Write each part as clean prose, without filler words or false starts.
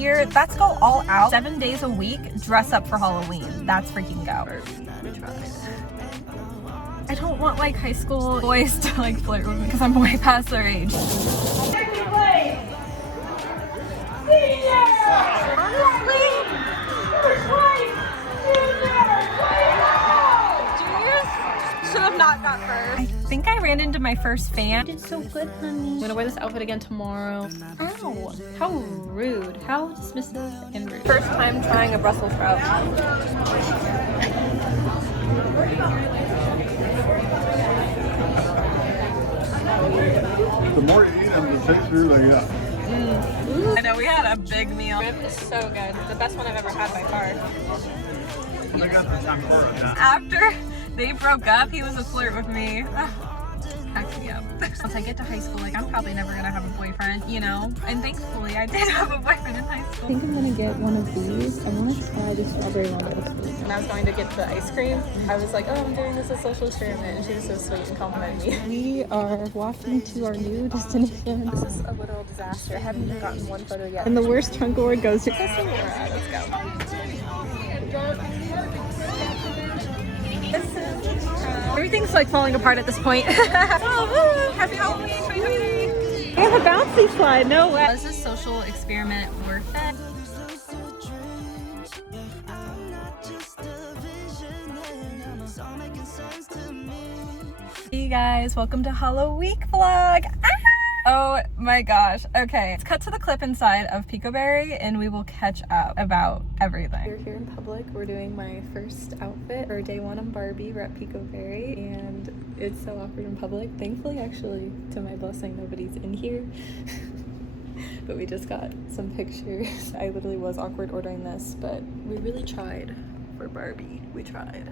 year, let's go all out. 7 days a week, dress up for Halloween. That's freaking go. We tried. I don't want like high school boys to like flirt with me because I'm way past their age. Should have not got first. I think I ran into my first fan. You did so good, honey. I'm gonna wear this outfit again tomorrow. Ow! How rude. How dismissive and rude. First time trying a Brussels sprout. The more you eat them, the tastier they get. I know, we had a big meal. Rib is so good. The best one I've ever had by far. After they broke up, he was a flirt with me. Packed me up. Once I get to high school, like, I'm probably never gonna have a boyfriend, you know? And thankfully, I did have a boyfriend in high school. I think I'm gonna get one of these. I want to try the strawberry one. When I was going to get the ice cream, I was like, oh, I'm doing this as a social experiment, and she was so sweet and complimented me. We are walking to our new destination. This is a literal disaster. I haven't even gotten one photo yet. And the worst trunk award goes to Let's go. Everything's like falling apart at this point. Oh, happy Halloween 2023! I have a bouncy slide, no way. Was this social experiment worth it? Hey guys, welcome to Halloween vlog. Oh my gosh. Okay, let's cut to the clip inside of Picoberry and we will catch up about everything. We're here in public. We're doing my first outfit for day one on Barbie. We're at Picoberry and it's so awkward in public. Thankfully, actually, to my blessing, nobody's in here. But we just got some pictures. I literally was awkward ordering this, but we really tried for Barbie. We tried.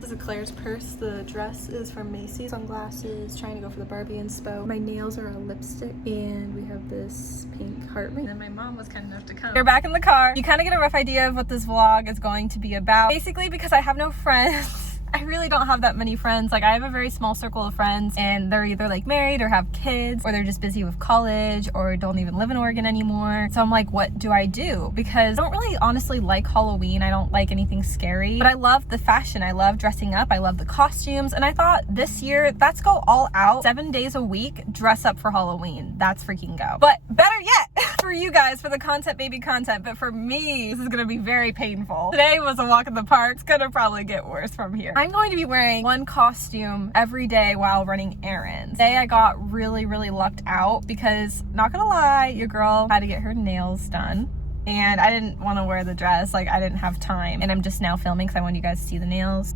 This is Claire's purse. The dress is from Macy's. Sunglasses, trying to go for the Barbie inspo. My nails are a lipstick, and we have this pink heart ring. And my mom was kind enough to come. We're back in the car. You kind of get a rough idea of what this vlog is going to be about. Basically, because I have no friends. I really don't have that many friends. Like, I have a very small circle of friends and they're either like married or have kids or they're just busy with college or don't even live in Oregon anymore. So I'm like, what do I do? Because I don't really honestly like Halloween. I don't like anything scary, but I love the fashion. I love dressing up. I love the costumes. And I thought this year, let's go all out. 7 days a week, dress up for Halloween. That's freaking go. But better yet, for you guys, for the content, baby content, but for me, this is gonna be very painful. Today was a walk in the park. It's gonna probably get worse from here. I'm going to be wearing one costume every day while running errands. Today I got really lucked out because, not gonna lie, your girl had to get her nails done and I didn't want to wear the dress. Like, I didn't have time, and I'm just now filming because I want you guys to see the nails.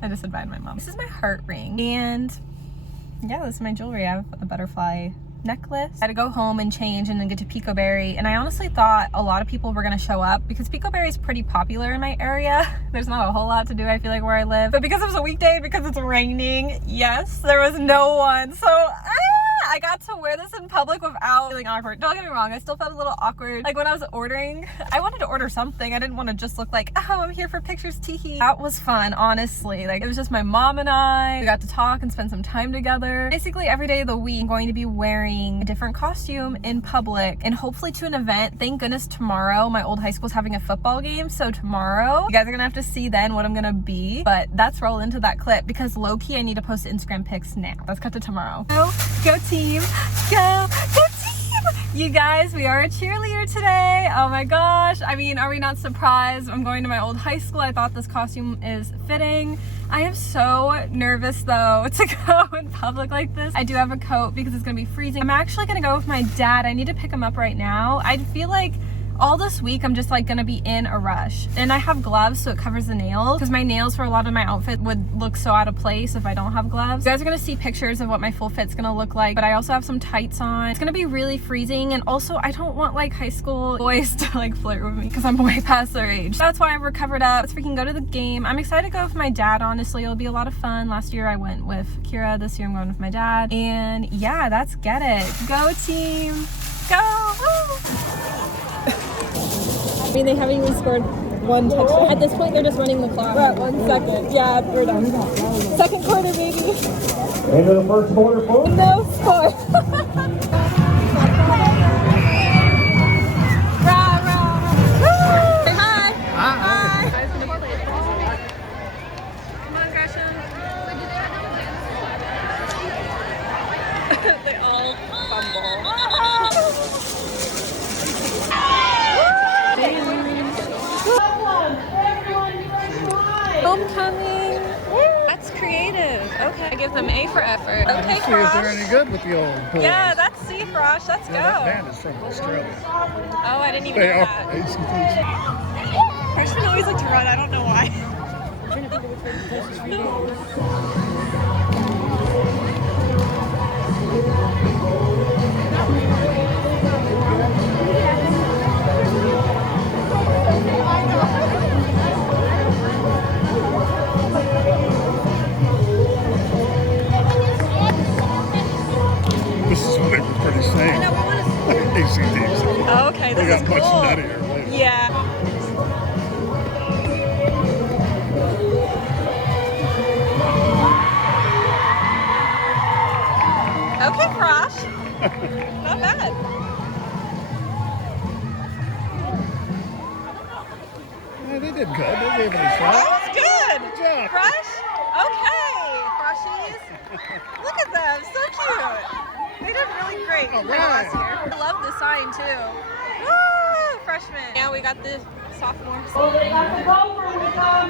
I just invited my mom. This is my heart ring, and yeah, this is my jewelry. I have a butterfly necklace. I had to go home and change and then get to Picoberry, and I honestly thought a lot of people were gonna show up because Picoberry is pretty popular in my area. There's not a whole lot to do, I feel like, where I live, but because it was a weekday, because it's raining, yes, there was no one. So I got to wear this in public without feeling awkward. Don't get me wrong, I still felt a little awkward. Like, when I was ordering, I wanted to order something. I didn't want to just look like, oh, I'm here for pictures, teehee. That was fun, honestly. Like, it was just my mom and I. We got to talk and spend some time together. Basically, every day of the week, I'm going to be wearing a different costume in public and hopefully to an event. Thank goodness tomorrow, my old high school's having a football game. So tomorrow, you guys are gonna have to see then what I'm gonna be. But that's roll into that clip because low-key, I need to post Instagram pics now. Let's cut to tomorrow. Go team, go team! You guys, we are a cheerleader today. Oh my gosh. I mean, are we not surprised? I'm going to my old high school. I thought this costume is fitting. I am so nervous though to go in public like this. I do have a coat because it's gonna be freezing. I'm actually gonna go with my dad. I need to pick him up right now. I feel like all this week I'm just like gonna be in a rush, and I have gloves so it covers the nails because my nails for a lot of my outfit would look so out of place if I don't have gloves. You guys are gonna see pictures of what my full fit's gonna look like, but I also have some tights on. It's gonna be really freezing, and also I don't want like high school boys to like flirt with me because I'm way past their age. That's why we're covered up. Let's freaking go to the game. I'm excited to go with my dad, honestly. It'll be a lot of fun. Last year I went with Kira. This year I'm going with my dad, and yeah, let's get it. Go team, go! Woo! I mean, they haven't even scored one touchdown. At this point, they're just running the clock. We're at 1 second. Yeah, we're done. Second quarter, baby. Into the first quarter, folks. No score. them A for effort. Okay, See if they're Frosh. any good with the old boys. Yeah, that's C, Frosh. Let's go. That band is from Australia. Oh, I didn't even They know are that. ACDC. Freshmen always like to run. I don't know why. This is what they were pretty saying. ACDC. Oh, okay, this They got is much cool. nuttier later. Yeah. Okay, Frosh. Not bad. Yeah, they did good. They gave it a That shot. was good. Good job. Frosh? Okay, Froshies. Look at them, so cute. They did really great All compared to last right. year. I love the sign too. Woo, freshmen. Now we got the sophomores. Oh, they got the gopher with them.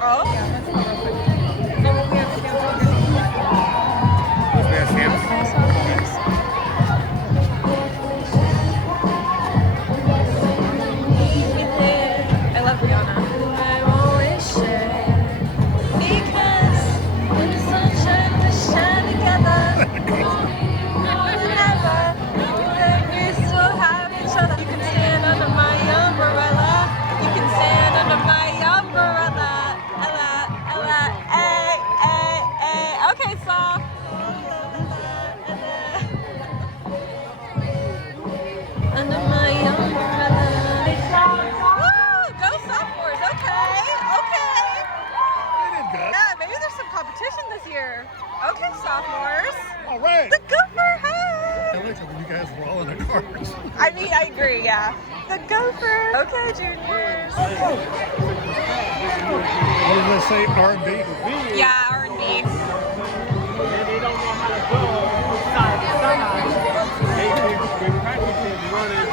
Oh. I love Rihanna. I always share because when the sunshine we shine together. Never, we still have each other. You can stand under my umbrella. You can stand under my umbrella. Ella, Ella, ay, ay, ay. Okay, soft. Under my umbrella. Woo! Go sophomores. Okay. Okay. They did good. Yeah, maybe there's some competition this year. Okay, sophomores. All right. The gopher hat. I like it when you guys were all in the cars. I mean, I agree, yeah. The gopher. Okay, juniors. What did they say? R&B? Yeah, R&B. They don't know how to go side to side. They practice running,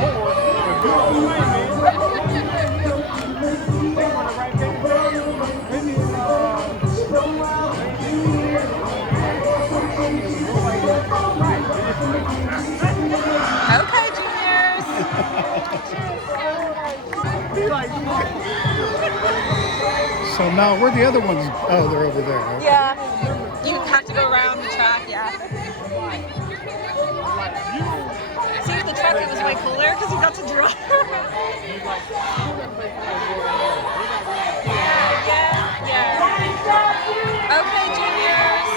forward. But do it right, man. They want to right Okay, juniors. So now, where the other ones? Oh, they're over there. Okay. Yeah. You have to go around the track, yeah. See, with the truck, it was way cooler because you got to drive. Yeah. Okay, juniors.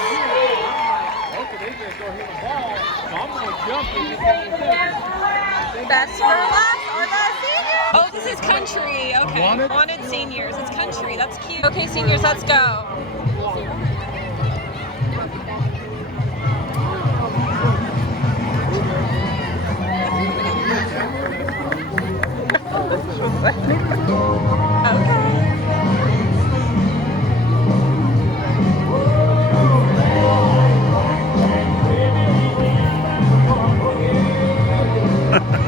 Best for last are the seniors. Oh, this is country. Okay. Wanted? Seniors. It's country. That's cute. Okay, seniors, let's go. Okay.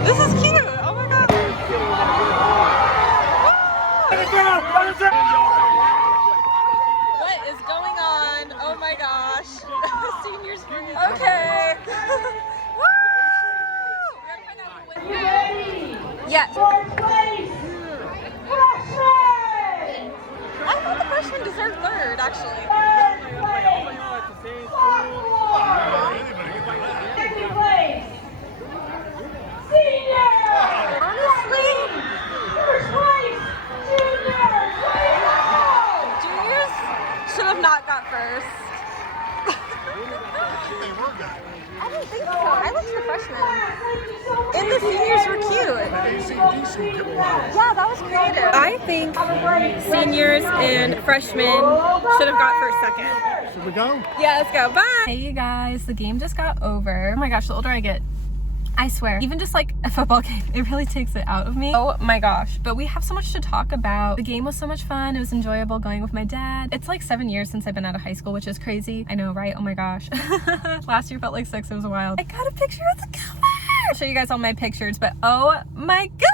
This is cute. Oh my god. What is going on? Oh my gosh. Seniors for you. Okay. Woo! We gotta find out who wins. Ready? Yes. Fourth place. Freshmen. I thought the freshmen deserved third, actually. Third place. Sophomore. Second place. Senior. Honestly, First place. Junior. Way to go. juniors should have not got first. They were good. I don't think so. I liked the freshmen. And the seniors were cute. ACDC get one. Yeah, that was creative. I think seniors and freshmen should have got first, second. Should we go? Yeah, let's go. Bye. Hey, you guys. The game just got over. Oh my gosh, the older I get, I swear, even just like a football game, it really takes it out of me. Oh my gosh. But we have so much to talk about. The game was so much fun. It was enjoyable going with my dad. It's like 7 years since I've been out of high school, which is crazy. I know, right? Oh my gosh. Last year felt like 6. It was wild. I got a picture of the cover. I'll show you guys all my pictures, but oh my god.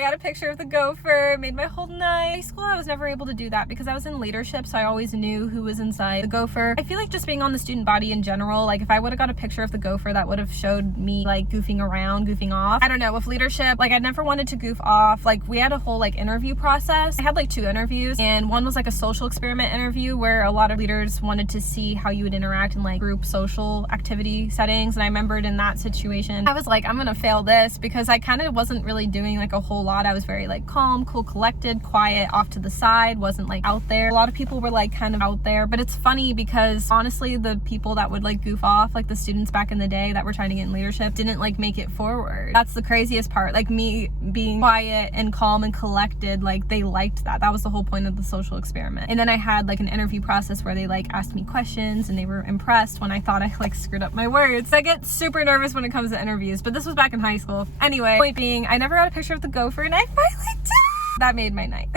I got a picture of the gopher, made my whole night. In high school, I was never able to do that because I was in leadership, so I always knew who was inside the gopher. I feel like just being on the student body in general, like if I would have got a picture of the gopher, that would have showed me like goofing around, goofing off. I don't know, with leadership, like I never wanted to goof off. Like we had a whole like interview process. I had like 2 interviews, and one was like a social experiment interview where a lot of leaders wanted to see how you would interact in like group social activity settings. And I remembered in that situation, I was like, I'm gonna fail this because I kind of wasn't really doing like a whole lot. I was very like calm, cool, collected, quiet, off to the side, wasn't like out there. A lot of people were like kind of out there, but it's funny because honestly the people that would like goof off, like the students back in the day that were trying to get in leadership, didn't like make it forward. That's the craziest part. Like me being quiet and calm and collected, like they liked that. That was the whole point of the social experiment. And then I had like an interview process where they like asked me questions and they were impressed when I thought I like screwed up my words. I get super nervous when it comes to interviews, but this was back in high school. Anyway, point being, I never got a picture of the gopher and I finally did. That made my night.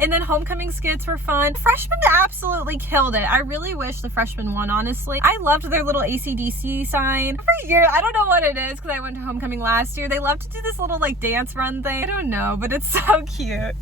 And then homecoming skits were fun. Freshmen absolutely killed it. I really wish the freshmen won, honestly. I loved their little AC/DC sign. Every year, I don't know what it is because I went to homecoming last year. They love to do this little like dance run thing. I don't know, but it's so cute.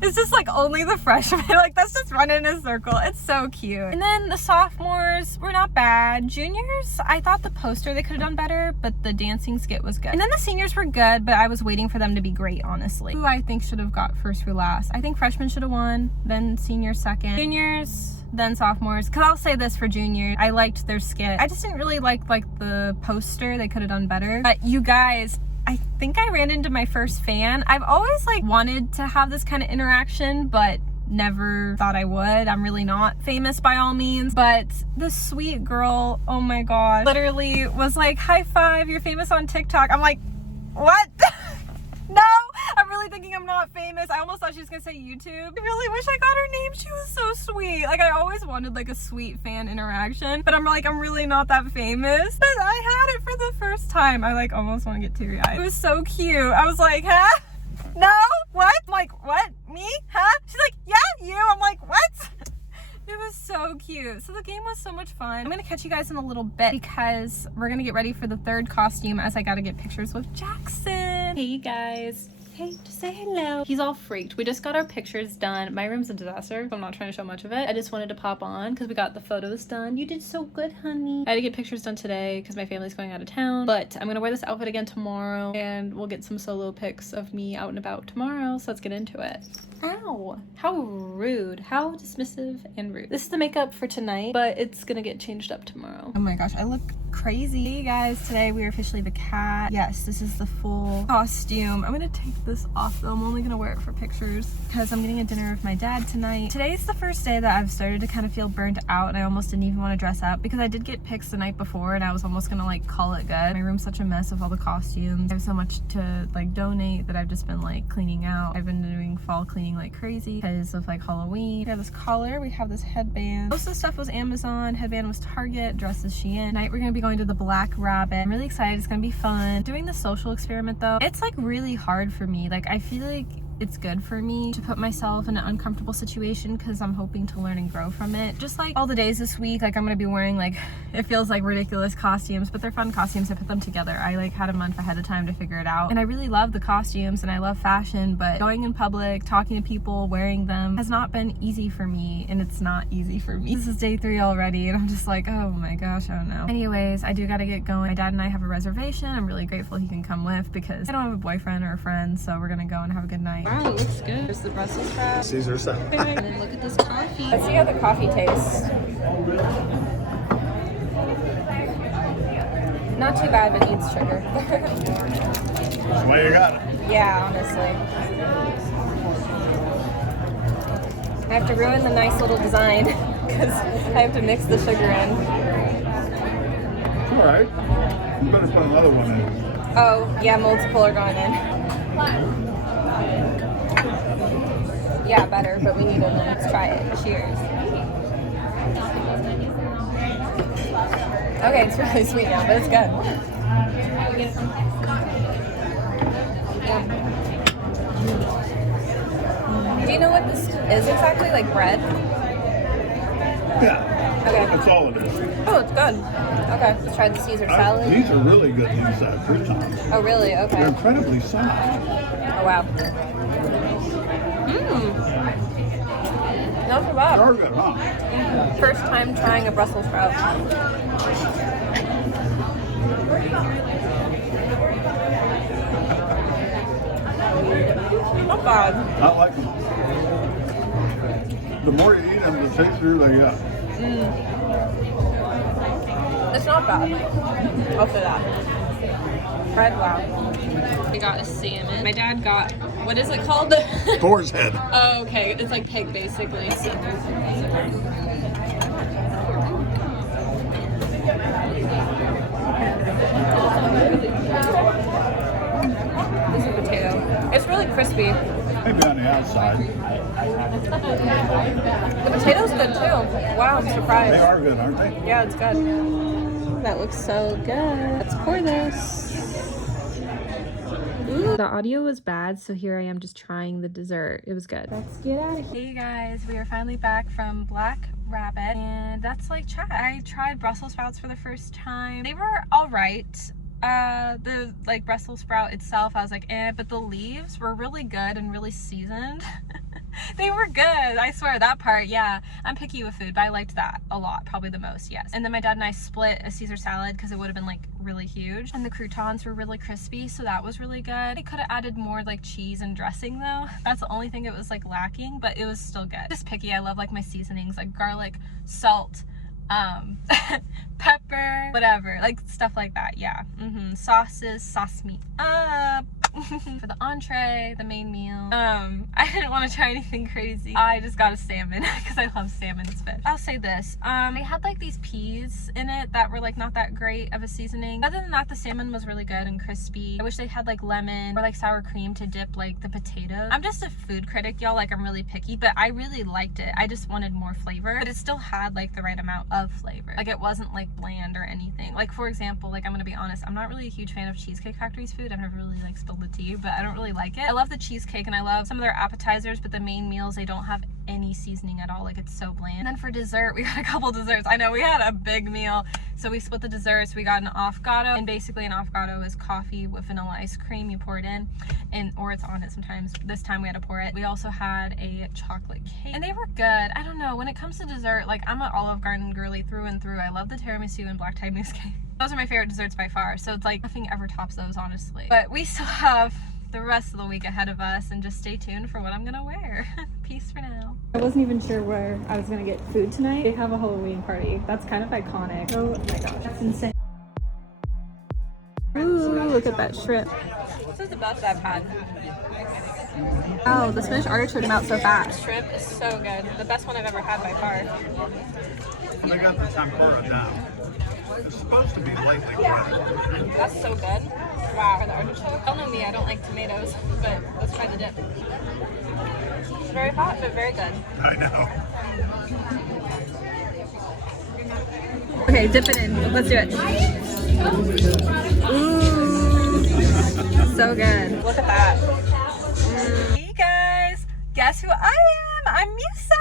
It's just like only the freshmen. Like that's just running in a circle. It's so cute. And then the sophomores were not bad. Juniors, I thought the poster they could have done better, but the dancing skit was good. And then the seniors were good, but I was waiting for them to be great, honestly. Who I think should have got first for last. I think freshmen should have won, then seniors second, juniors, then sophomores. Cause I'll say this for juniors, I liked their skit. I just didn't really like the poster. They could have done better. But you guys, I think I ran into my first fan. I've always like wanted to have this kind of interaction, but never thought I would. I'm really not famous by all means, but this sweet girl, oh my god, literally was like, high five, you're famous on TikTok. I'm like, what? No, I'm really thinking I'm not famous. I almost thought she was gonna say YouTube. I really wish I got her name. She was so sweet. Like I always wanted like a sweet fan interaction, but I'm like, I'm really not that famous. But I had it for the first time. I like almost want to get teary-eyed. It was so cute. I was like, huh? No? What? I'm like, what? Me? Huh? She's like, yeah, you. I'm like, what? It was so cute. So the game was so much fun. I'm gonna catch you guys in a little bit because we're gonna get ready for the 3rd costume as I gotta get pictures with Jackson. Hey you guys. Hey, just say hello. He's all freaked. We just got our pictures done. My room's a disaster, so I'm not trying to show much of it. I just wanted to pop on because we got the photos done. You did so good, honey. I had to get pictures done today because my family's going out of town, but I'm gonna wear this outfit again tomorrow and we'll get some solo pics of me out and about tomorrow, so let's get into it. Ow, how rude, how dismissive and rude. This is the makeup for tonight, but it's gonna get changed up tomorrow. Oh my gosh, I look crazy. Hey guys, today we are officially the cat. Yes, this is the full costume. I'm gonna take this off though. I'm only gonna wear it for pictures because I'm getting a dinner with my dad tonight. Today's the first day that I've started to kind of feel burnt out and I almost didn't even want to dress up because I did get pics the night before and I was almost gonna like call it good. My room's such a mess of all the costumes. I have so much to like donate that I've just been like cleaning out. I've been doing fall cleaning like crazy because of like Halloween. We have this collar, we have this headband. Most of the stuff was Amazon, headband was Target, dress is Shein. Tonight we're gonna be going to the Black Rabbit. I'm really excited, it's gonna be fun. Doing the social experiment though, it's like really hard for me. Like I feel like it's good for me to put myself in an uncomfortable situation because I'm hoping to learn and grow from it. Just like all the days this week, like I'm gonna be wearing like, it feels like ridiculous costumes, but they're fun costumes. I put them together. I like had a month ahead of time to figure it out. And I really love the costumes and I love fashion, but going in public, talking to people, wearing them has not been easy for me, and it's not easy for me. This is day 3 already and I'm just like, oh my gosh, I don't know. Anyways, I do gotta get going. My dad and I have a reservation. I'm really grateful he can come with because I don't have a boyfriend or a friend, so we're gonna go and have a good night. Wow, it looks good. There's the Brussels sprouts. Caesar salad. And then look at this coffee. Let's see how the coffee tastes. Not too bad, but needs sugar. That's why you got it. Yeah, honestly. I have to ruin the nice little design because I have to mix the sugar in. All right. You better put another one in. Oh, yeah, multiple are going in. Yeah, better, but we need them. Let's try it. Cheers. Okay, it's really sweet now, but it's good. Do you know what this is exactly? Like bread? Yeah. Okay. That's all it is. Oh, it's good. Okay, let's try the Caesar salad. These are really good, these croutons. Oh, really? They're Okay. incredibly soft. Oh, wow. Mmm. Not too They bad. are good, huh? First time trying a Brussels sprout. Not bad. I like them. The more you eat them, the tastier they get. It's not bad. I'll say that. Red, wow. We got a salmon. My dad got, what is it called? Boar's head. Oh, okay. It's like pig, basically. This is potato. It's really crispy. Maybe on the outside. The potato's good too. Wow, I'm surprised. They are good, aren't they? Yeah, it's good. That looks so good. Let's pour this. Ooh. The audio was bad, so here I am just trying the dessert. It was good. Let's get out of here. Hey guys, we are finally back from Black Rabbit, and that's like chat. I tried Brussels sprouts for the first time. They were all right. The like Brussels sprout itself, I was like, eh, but the leaves were really good and really seasoned. They were good, I swear, that part, yeah. I'm picky with food, but I liked that a lot, probably the most, yes. And then my dad and I split a Caesar salad because it would have been like really huge. And the croutons were really crispy, so that was really good. I could have added more like cheese and dressing though. That's the only thing it was like lacking, but it was still good. Just picky, I love like my seasonings, like garlic, salt, pepper, whatever, like stuff like that, yeah. Sauces, sauce me up. For the entree, the main meal, I didn't want to try anything crazy. I just got a salmon because I love salmon, it's fish. I'll say this, they had like these peas in it that were like not that great of a seasoning. Other than that, the salmon was really good and crispy. I wish they had like lemon or like sour cream to dip like the potatoes. I'm just a food critic, y'all, like I'm really picky, but I really liked it. I just wanted more flavor, but it still had like the right amount of flavor. Like it wasn't like bland or anything. Like for example, like I'm gonna be honest, I'm not really a huge fan of Cheesecake Factory's food. I've never really like spilled the tea, but I don't really like it. I love the cheesecake and I love some of their appetizers, but the main meals, they don't have any seasoning at all. Like it's so bland. And then for dessert, we got a couple desserts. I know we had a big meal, so we split the desserts. We got an affogato, and basically an affogato is coffee with vanilla ice cream. You pour it in, and or it's on it sometimes. This time we had to pour it. We also had a chocolate cake, and they were good. I don't know, when it comes to dessert, like I'm an Olive Garden girly through and through. I love the tiramisu and black tie mousse cake. Those are my favorite desserts by far, so it's like nothing ever tops those, honestly. But we still have the rest of the week ahead of us, and just stay tuned for what I'm gonna wear. Peace for now. I wasn't even sure where I was gonna get food tonight. They have a Halloween party. That's kind of iconic. Oh my gosh, that's insane. Ooh, look at that shrimp. This is the best I've had. Oh, the Spanish artichoke came out so fast. Shrimp is so good. The best one I've ever had by far. And they got the tempura down. It's supposed to be lightly breaded. That's so good. Wow. For the artichoke. Y'all know me, I don't like tomatoes, but let's try the dip. It's very hot, but very good. I know. Okay, dip it in. Let's do it. Ooh, so good. Look at that. Hey guys, guess who I am? I'm Musa.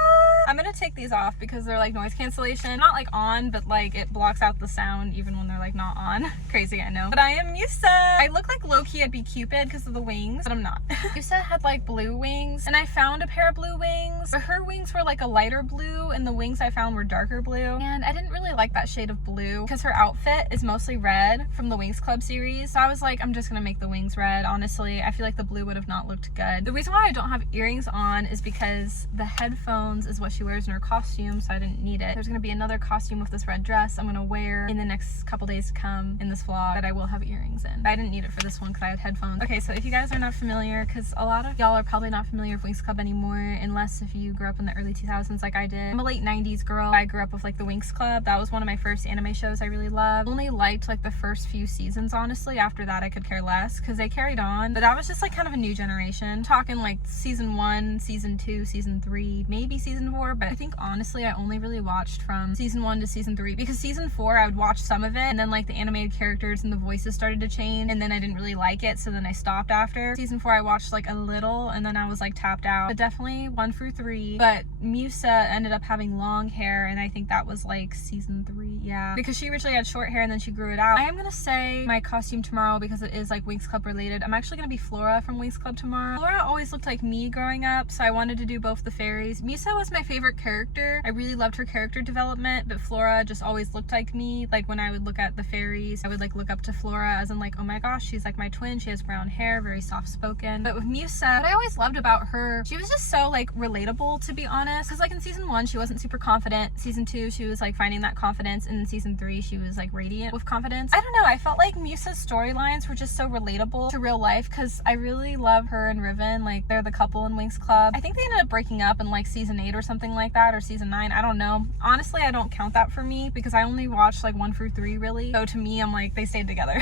I'm gonna take these off because they're like noise cancellation. Not like on, but like it blocks out the sound even when they're like not on. Crazy, I know. But I am Musa. I look like low-key I'd be Cupid because of the wings, but I'm not. Musa had like blue wings, and I found a pair of blue wings, but her wings were like a lighter blue, and the wings I found were darker blue. And I didn't really like that shade of blue because her outfit is mostly red from the Wings Club series. So I was like, I'm just gonna make the wings red. Honestly, I feel like the blue would have not looked good. The reason why I don't have earrings on is because the headphones is what she wears in her costume, so I didn't need it. There's gonna be another costume with this red dress I'm gonna wear in the next couple days to come in this vlog that I will have earrings in. But I didn't need it for this one because I had headphones. Okay, so if you guys are not familiar, because a lot of y'all are probably not familiar with Wings Club anymore, unless if you grew up in the early 2000s like I did. I'm a late 90s girl. I grew up with like the Wings Club. That was one of my first anime shows I really loved. Only liked like the first few seasons, honestly. After that I could care less because they carried on, but that was just like kind of a new generation. I'm talking like season 1, season 2, season 3. 3, maybe season 4, but I think honestly I only really watched from season 1 to season 3, because season 4 I would watch some of it and then like the animated characters and the voices started to change and then I didn't really like it, so then I stopped after. Season 4 I watched like a little and then I was like tapped out, but definitely 1 through 3. But Musa ended up having long hair and I think that was like season 3, yeah, because she originally had short hair and then she grew it out. I am gonna say my costume tomorrow, because it is like Winx Club related, I'm actually gonna be Flora from Winx Club tomorrow. Flora always looked like me growing up, so I wanted to do both the fairies. Musa was my favorite character. I really loved her character development, but Flora just always looked like me. Like when I would look at the fairies, I would like look up to Flora as in like, oh my gosh, she's like my twin. She has brown hair, very soft spoken. But with Musa, what I always loved about her, she was just so like relatable, to be honest, because like in season 1 she wasn't super confident, season 2 she was like finding that confidence, and in season 3 she was like radiant with confidence. I don't know, I felt like Musa's storylines were just so relatable to real life, because I really love her and Riven. Like they're the couple in Winx Club. I think they ended up breaking up in like season 8 or something like that, or season 9, I don't know. Honestly, I don't count that for me because I only watched like 1 through 3 really, so to me I'm like, they stayed together.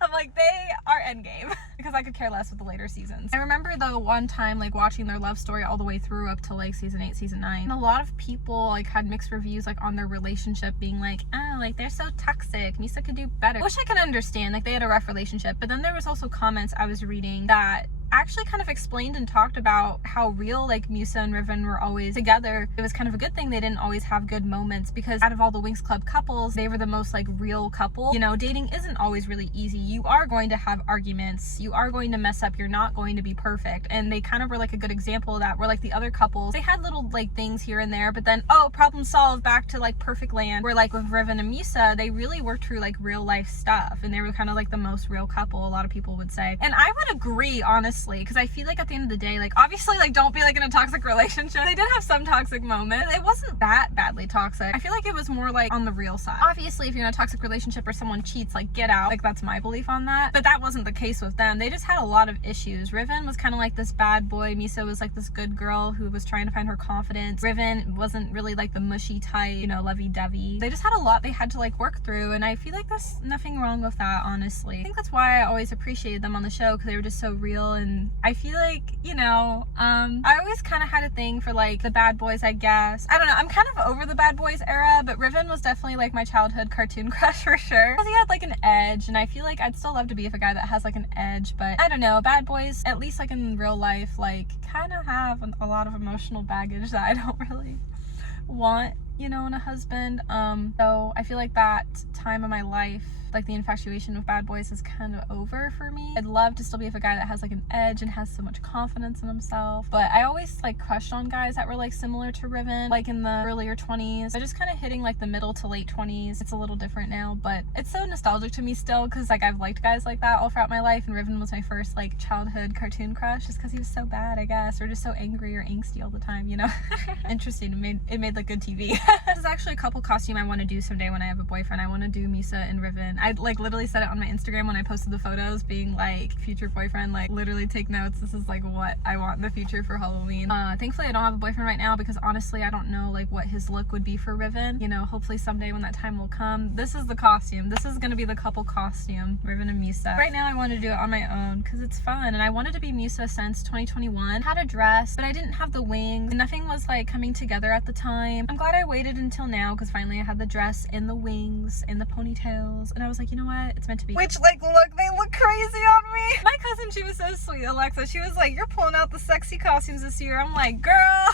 I'm like, they are endgame, because I could care less with the later seasons. I remember though one time like watching their love story all the way through up to like season 8, season 9, and a lot of people like had mixed reviews like on their relationship, being like, oh, like they're so toxic, Musa could do better. Which I can understand, like they had a rough relationship, but then there was also comments I was reading that actually kind of explained and talked about how real like Musa and Riven were always together. It was kind of a good thing they didn't always have good moments, because out of all the Winx Club couples, they were the most like real couple. You know, dating isn't always really easy. You are going to have arguments, you are going to mess up, you're not going to be perfect, and they kind of were like a good example of that, where like the other couples, they had little like things here and there, but then oh, problem solved, back to like perfect land. Where like with Riven and Musa, they really worked through like real life stuff, and they were kind of like the most real couple, a lot of people would say, and I would agree honestly, because I feel like at the end of the day, like obviously like don't be like in a toxic relationship. They did have some toxic moments. It wasn't that badly toxic. I feel like it was more like on the real side. Obviously if you're in a toxic relationship or someone cheats, like get out, like that's my belief on that, but that wasn't the case with them. They just had a lot of issues. Riven was kind of like this bad boy, Musa was like this good girl who was trying to find her confidence. Riven wasn't really like the mushy type, you know, lovey-dovey. They just had a lot they had to like work through, and I feel like there's nothing wrong with that, honestly. I think that's why I always appreciated them on the show, because they were just so real, and I feel like, you know, I always kind of had a thing for like the bad boys, I guess. I don't know, I'm kind of over the bad boys era, but Riven was definitely like my childhood cartoon crush for sure, because he had like an edge, and I feel like I'd still love to be with a guy that has like an edge. But I don't know, bad boys, at least like in real life, like kind of have a lot of emotional baggage that I don't really want, you know, in a husband. So I feel like that time of my life, like the infatuation with bad boys, is kind of over for me. I'd love to still be with a guy that has like an edge and has so much confidence in himself, but I always like crushed on guys that were like similar to Riven, like in the earlier 20s. I just kind of hitting like the middle to late 20s. It's a little different now, but it's so nostalgic to me still, because like I've liked guys like that all throughout my life, and Riven was my first like childhood cartoon crush, just because he was so bad, I guess, or just so angry or angsty all the time, you know. Interesting. It made like good TV. This is actually a couple costume I want to do someday when I have a boyfriend. I want to do Musa and Riven. I like literally said it on my Instagram when I posted the photos, being like, future boyfriend, like literally take notes, this is like what I want in the future for Halloween. Thankfully I don't have a boyfriend right now, because honestly I don't know like what his look would be for Riven. You know, hopefully someday when that time will come. This is the costume, this is gonna be the couple costume, Riven and Musa. Right now I want to do it on my own because it's fun, and I wanted to be Musa since 2021. Had a dress, but I didn't have the wings, and nothing was like coming together at the time. I'm glad I waited until now, because finally I had the dress and the wings and the ponytails, and I was like, you know what, it's meant to be. Which like, look, they look crazy on me. My cousin, she was so sweet, Alexa, she was like, you're pulling out the sexy costumes this year. I'm like, girl.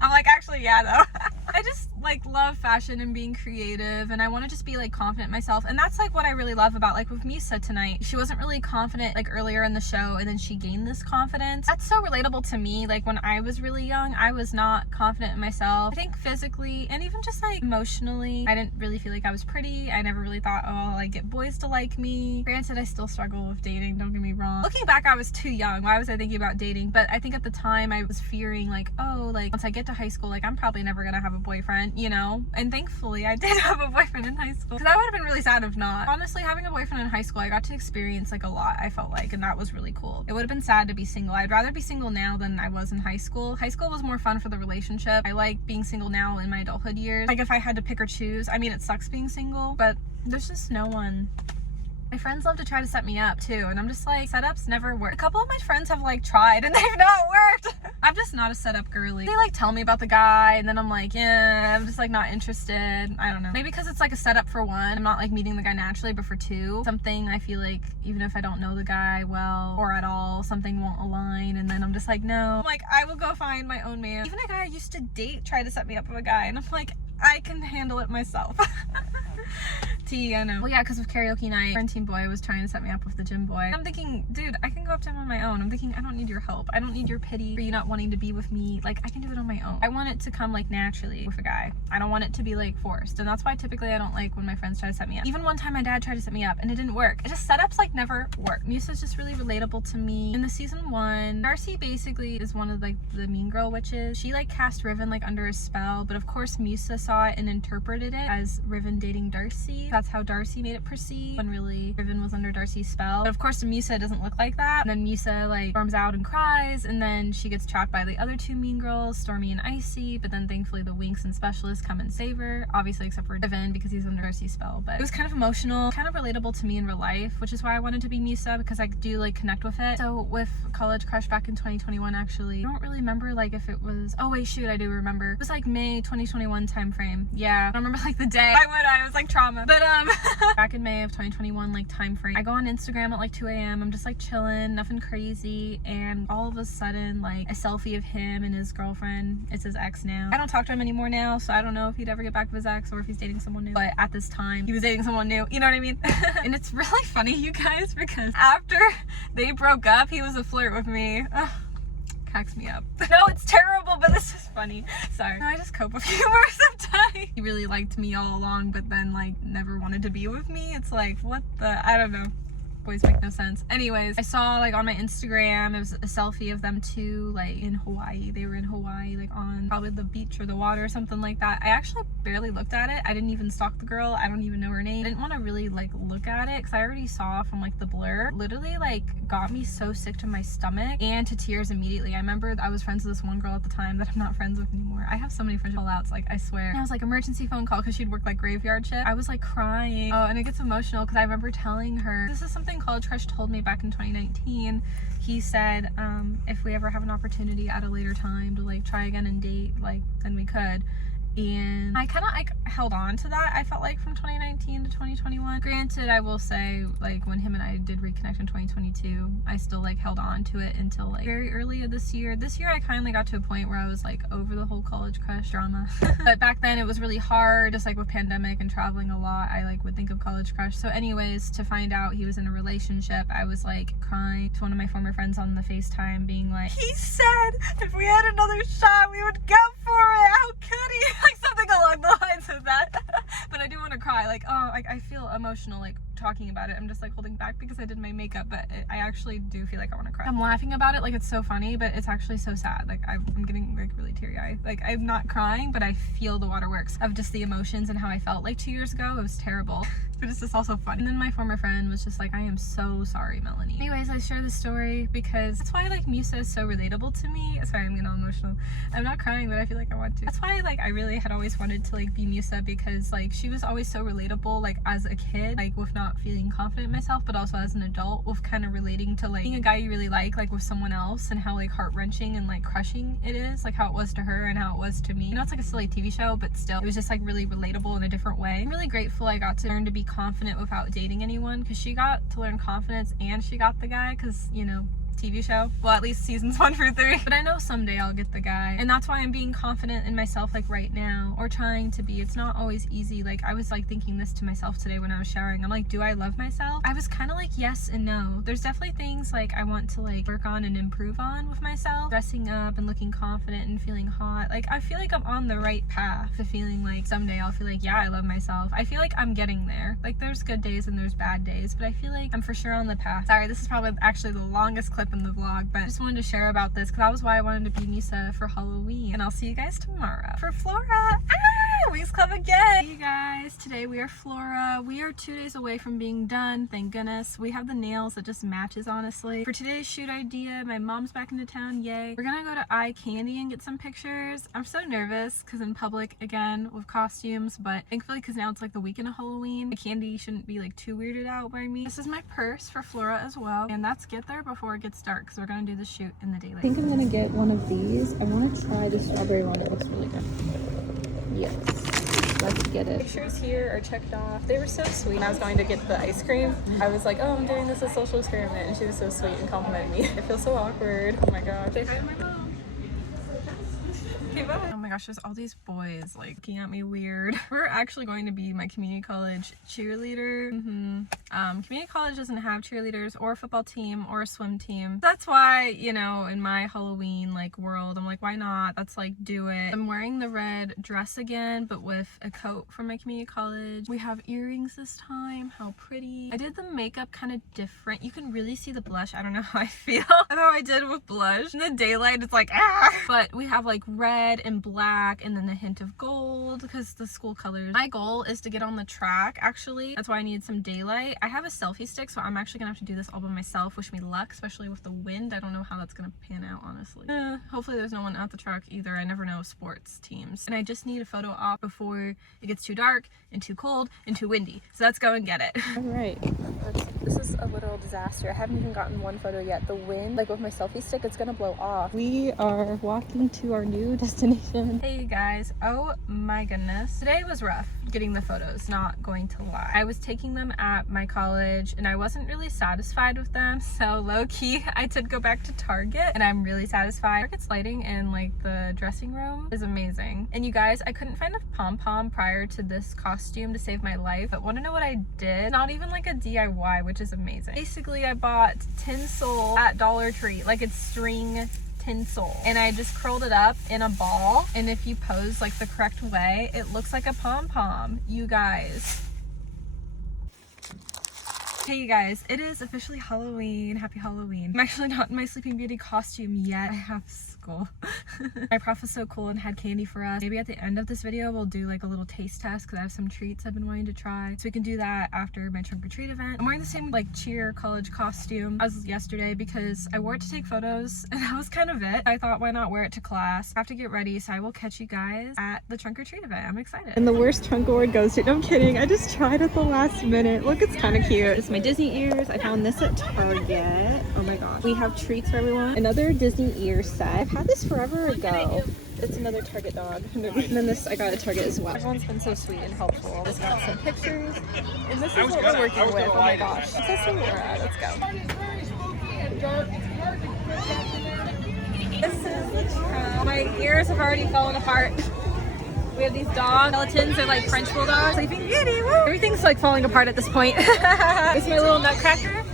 I'm like, actually, yeah, though. I just like love fashion and being creative, and I want to just be like confident in myself, and that's like what I really love about like with Musa tonight. She wasn't really confident like earlier in the show, and then she gained this confidence. That's so relatable to me. Like when I was really young, I was not confident in myself. I think physically and even just like emotionally, I didn't really feel like I was pretty. I never really thought, oh, I'll like get boys to like me. Granted, I still struggle with dating, don't get me wrong. Looking back, I was too young. Why was I thinking about dating? But I think at the time I was fearing like, oh, like once I get to high school, like I'm probably never gonna have a boyfriend, you know. And thankfully I did have a boyfriend in high school, because that would have been really sad if not. Honestly, having a boyfriend in high school, I got to experience like a lot, I felt like, and that was really cool. It would have been sad to be single. I'd rather be single now than I was in high school. High school was more fun for the relationship. I like being single now in my adulthood years. Like if I had to pick or choose, I mean, it sucks being single, but there's just no one My friends love to try to set me up too, and I'm just like, setups never work. A couple of my friends have like tried and they've not worked. I'm just not a setup girly. They like tell me about the guy and then I'm like, yeah, I'm just like not interested. I don't know. Maybe because it's like a setup for one. I'm not like meeting the guy naturally, but for two, something I feel like even if I don't know the guy well or at all, something won't align, and then I'm just like, no. I'm like, I will go find my own man. Even a guy I used to date tried to set me up with a guy, and I'm like, I can handle it myself. I know. Well, yeah, because of karaoke night, quarantine boy was trying to set me up with the gym boy. I'm thinking, dude, I can go up to him on my own. I'm thinking, I don't need your help. I don't need your pity for you not wanting to be with me. Like, I can do it on my own. I want it to come like naturally with a guy. I don't want it to be like forced. And that's why typically I don't like when my friends try to set me up. Even one time my dad tried to set me up and it didn't work. It just, setups like never work. Musa's just really relatable to me. In the season 1, Darcy basically is one of like the mean girl witches. She like cast Riven like under a spell, but of course Musa saw it and interpreted it as Riven dating Darcy. That's how Darcy made it perceived, when really Riven was under Darcy's spell. But of course Musa doesn't look like that. And then Musa like storms out and cries, and then she gets trapped by the other two mean girls, Stormy and Icy, but then thankfully the Winx and Specialist come and save her, obviously except for Riven because he's under Darcy's spell. But it was kind of emotional, kind of relatable to me in real life, which is why I wanted to be Musa, because I do like connect with it. So with College Crush back in 2021, actually, I don't really remember like if it was, oh wait, shoot, I do remember. It was like May 2021 time frame. Yeah, I don't remember like the day. I was like trauma. But back in May of 2021 like time frame, I go on Instagram at like 2 a.m. I'm just like chilling, nothing crazy, and all of a sudden like a selfie of him and his girlfriend. It's his ex now. I don't talk to him anymore now, so I don't know if he'd ever get back with his ex or if he's dating someone new, but at this time he was dating someone new, you know what I mean? And it's really funny, you guys, because after they broke up he was a flirt with me. Ugh. Cracks me up. No, it's terrible, but this is funny. Sorry. I just cope with humor sometimes. He really liked me all along, but then like never wanted to be with me. It's like, what the, I don't know. Boys make no sense. Anyways, I saw like on my Instagram, it was a selfie of them two like in Hawaii. They were in Hawaii, like on probably the beach or the water or something like that. I actually barely looked at it. I didn't even stalk the girl. I don't even know her name. I didn't want to really like look at it because I already saw from like the blur. Literally like got me so sick to my stomach and to tears immediately. I remember I was friends with this one girl at the time that I'm not friends with anymore. I have so many friends call-outs, like I swear. And I was like, emergency phone call, because she'd work like graveyard shift. I was like crying. Oh, and it gets emotional because I remember telling her, this is something College Crush told me back in 2019. He said if we ever have an opportunity at a later time to like try again and date, like then we could. And I kind of like held on to that, I felt like, from 2019 to 2021. Granted, I will say like when him and I did reconnect in 2022, I still like held on to it until like very early of this year. This year I kindly got to a point where I was like over the whole College Crush drama. But back then it was really hard, just like with pandemic and traveling a lot, I like would think of College Crush. So anyways, to find out he was in a relationship, I was like crying to one of my former friends on the FaceTime, being like, he said if we had another shot we would go for it, how could he? Like something along the lines of that. But I do want to cry, like, oh, I feel emotional like talking about it. I'm just like holding back because I did my makeup, but I actually do feel like I want to cry. I'm laughing about it like it's so funny, but it's actually so sad. Like I'm getting like really teary-eyed. Like I'm not crying, but I feel the waterworks of just the emotions and how I felt like 2 years ago. It was terrible. But it's just also funny. And then my former friend was just like, I am so sorry, Melanie. Anyways, I share this story because that's why like Musa is so relatable to me. Sorry, I'm getting all emotional. I'm not crying, but I feel like I want to. That's why like I really had always wanted to like be Musa, because like she was always so relatable, like as a kid, like with not feeling confident in myself, but also as an adult with kind of relating to like being a guy you really like with someone else, and how like heart-wrenching and like crushing it is, like how it was to her and how it was to me. You know, it's like a silly TV show, but still it was just like really relatable in a different way. I'm really grateful I got to learn to be confident without dating anyone, because she got to learn confidence and she got the guy, because you know, TV show, well, at least seasons 1 through 3. But I know someday I'll get the guy, and that's why I'm being confident in myself like right now, or trying to be. It's not always easy. Like I was like thinking this to myself today when I was showering. I'm like, do I love myself? I was kind of like yes and no. There's definitely things like I want to like work on and improve on with myself, dressing up and looking confident and feeling hot. Like I feel like I'm on the right path to feeling like someday I'll feel like, yeah, I love myself. I feel like I'm getting there. Like there's good days and there's bad days, but I feel like I'm for sure on the path. Sorry, this is probably actually the longest clip in the vlog, but I just wanted to share about this because that was why I wanted to be Musa for Halloween. And I'll see you guys tomorrow for Flora. Ah! Weeks Club again. Hey you guys, today we are Flora. We are 2 days away from being done, thank goodness. We have the nails that just matches, honestly. For today's shoot idea, my mom's back into town, yay. We're gonna go to Eye Candy and get some pictures. I'm so nervous because in public again with costumes, but thankfully because now it's like the weekend of Halloween, the candy shouldn't be like too weirded out by me. This is my purse for Flora as well, and that's get there before it gets dark because we're gonna do the shoot in the daylight. I think I'm gonna get one of these. I want to try the strawberry one. It looks really good. Yes, let's get it. Pictures here are checked off. They were so sweet. When I was going to get the ice cream, I was like, oh, I'm doing this as a social experiment, and she was so sweet and complimented me. I feel so awkward. Oh my gosh. Say hi to my mom. Okay, bye. Oh my gosh, there's all these boys like looking at me weird. We're actually going to be my community college cheerleader. Community college doesn't have cheerleaders or a football team or a swim team. That's why, you know, in my Halloween like world, I'm like, why not? Let's like do it. I'm wearing the red dress again, but with a coat from my community college. We have earrings this time. How pretty. I did the makeup kind of different. You can really see the blush. I don't know how I feel about how I did with blush. In the daylight, it's like, ah! But we have like red and black and then the hint of gold because the school colors. My goal is to get on the track, actually. That's why I needed some daylight. I have a selfie stick, so I'm actually gonna have to do this all by myself. Wish me luck, especially with the wind. I don't know how that's gonna pan out, honestly. Hopefully there's no one at the track either. I never know sports teams. And I just need a photo op before it gets too dark and too cold and too windy. So let's go and get it. All right. This is a literal disaster. I haven't even gotten one photo yet. The wind, like with my selfie stick, it's gonna blow off. We are walking to our new destination. Hey you guys, oh my goodness. Today was rough getting the photos, not going to lie. I was taking them at my college and I wasn't really satisfied with them, so low-key I did go back to Target and I'm really satisfied. Target's lighting in like the dressing room is amazing. And you guys, I couldn't find a pom-pom prior to this costume to save my life, but want to know what I did? Not even like a DIY, which is amazing. Basically I bought tinsel at Dollar Tree, like it's string tinsel, and I just curled it up in a ball, and if you pose like the correct way, it looks like a pom-pom, you guys. Hey you guys, it is officially Halloween. Happy Halloween. I'm actually not in my Sleeping Beauty costume yet. I have school. My prof was so cool and had candy for us. Maybe at the end of this video we'll do like a little taste test because I have some treats I've been wanting to try. So we can do that after my trunk or treat event. I'm wearing the same like cheer college costume as yesterday because I wore it to take photos and that was kind of it. I thought, why not wear it to class? I have to get ready, so I will catch you guys at the trunk or treat event. I'm excited. And the worst trunk award goes to, no, I'm kidding. I just tried at the last minute. Look, it's kind of cute. It's my Disney ears. I found this at Target. Oh my gosh. We have treats for everyone. Another Disney ear set. I've had this forever ago. It's another Target dog. And then this I got at Target as well. Everyone's been so sweet and helpful. Just got some pictures. And this is what we're working with. Oh my gosh. Let's see where we're at. Let's go. This is the trap. My ears have already fallen apart. We have these dog skeletons. They're like French bulldogs. Sleeping Beauty. Woo! Everything's like falling apart at this point. This is my little nutcracker.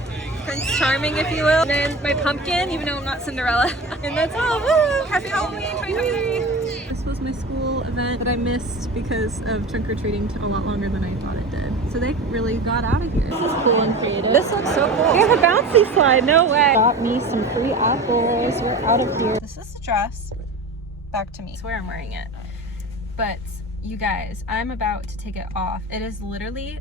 Prince Charming, if you will. And then my pumpkin, even though I'm not Cinderella. And that's all. Woo! Happy Halloween 2023. This was my school event that I missed because of trunk-or-treating took a lot longer than I thought it did. So they really got out of here. This is cool and creative. This looks so cool. We have a bouncy slide. No way. Got me some free apples. We're out of here. This is the dress. Back to me. I swear I'm wearing it. But you guys, I'm about to take it off. It is literally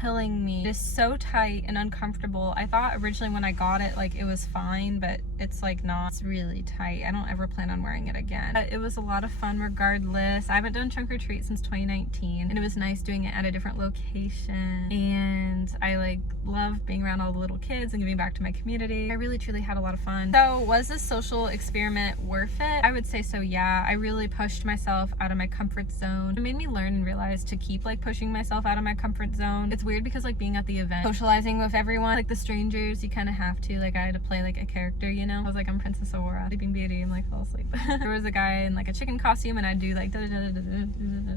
killing me. It is so tight and uncomfortable. I thought originally when I got it, like it was fine, but it's like not. It's really tight. I don't ever plan on wearing it again. But it was a lot of fun regardless. I haven't done trunk or treat since 2019, and it was nice doing it at a different location. And I like love being around all the little kids and giving back to my community. I really truly had a lot of fun. So was this social experiment worth it? I would say so, yeah. I really pushed myself out of my comfort zone. It made me learn and realize to keep like pushing myself out of my comfort zone. It's weird because like being at the event, socializing with everyone, like the strangers, you kind of have to, like I had to play like a character, you know? I was like, I'm Princess Aurora, Sleeping Beauty, and like fell asleep. There was a guy in like a chicken costume and I'd do like I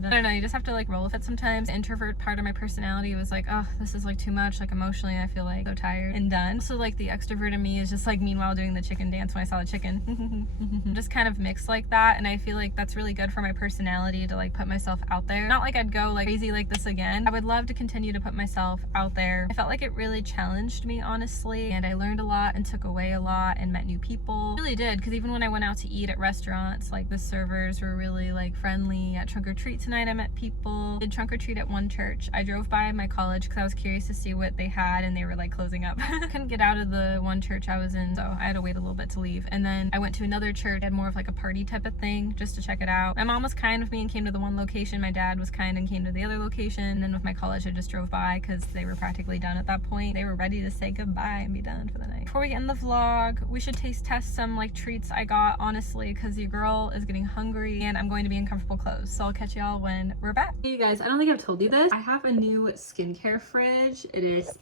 don't know, you just have to like roll with it sometimes. The introvert part of my personality was like, oh, this is like too much, like emotionally I feel like so tired and done. So like the extrovert in me is just like meanwhile doing the chicken dance when I saw the chicken. Just kind of mixed like that, and I feel like that's really good for my personality to like put myself out there. Not like I'd go like crazy like this again. I would love to continue to put myself out there. I felt like it really challenged me, honestly, and I learned a lot and took away a lot and met new people. I really did, because even when I went out to eat at restaurants, like the servers were really like friendly. At trunk or treat tonight, I met people. I did trunk or treat at one church. I drove by my college because I was curious to see what they had, and they were like closing up. Couldn't get out of the one church I was in, so I had to wait a little bit to leave. And then I went to another church, had more of like a party type of thing, just to check it out. My mom was kind with me and came to the one location. My dad was kind and came to the other location. And then with my college, I just drove by because they were practically done at that point. They were ready to say goodbye and be done for the night. Before we end the vlog, we should taste test some like treats I got, honestly, because your girl is getting hungry and I'm going to be in comfortable clothes. So I'll catch y'all when we're back. Hey you guys, I don't think I've told you this. I have a new skincare fridge. It is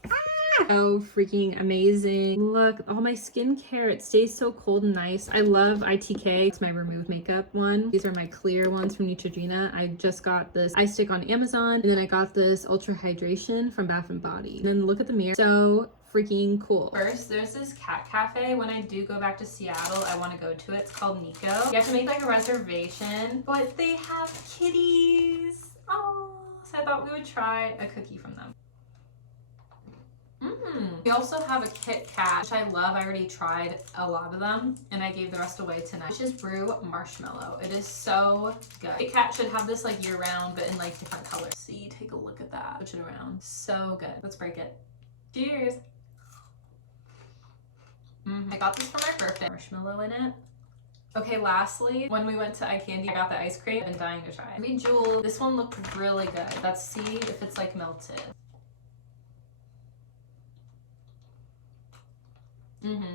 so freaking amazing. Look, all my skincare, it stays so cold and nice. I love ITK. It's my remove makeup one. These are my clear ones from Neutrogena. I just got this eye stick on Amazon, and then I got this ultra hydration from Bath and Body. And then look at the mirror. So freaking cool. First, there's this cat cafe. When I do go back to Seattle, I want to go to it. It's called Nico. You have to make like a reservation, but they have kitties. Oh, so I thought we would try a cookie from them. We also have a Kit Kat, which I love. I already tried a lot of them and I gave the rest away tonight. Which is Brew Marshmallow. It is so good. Kit Kat should have this like year round, but in like different colors. See, take a look at that. Switch it around. So good. Let's break it. Cheers. I got this for my birthday. Marshmallow in it. Okay, lastly, when we went to iCandy, I got the ice cream. I've been dying to try it. Bejeweled. This one looked really good. Let's see if it's like melted.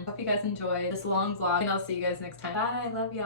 Hope you guys enjoyed this long vlog, and I'll see you guys next time. Bye, love y'all.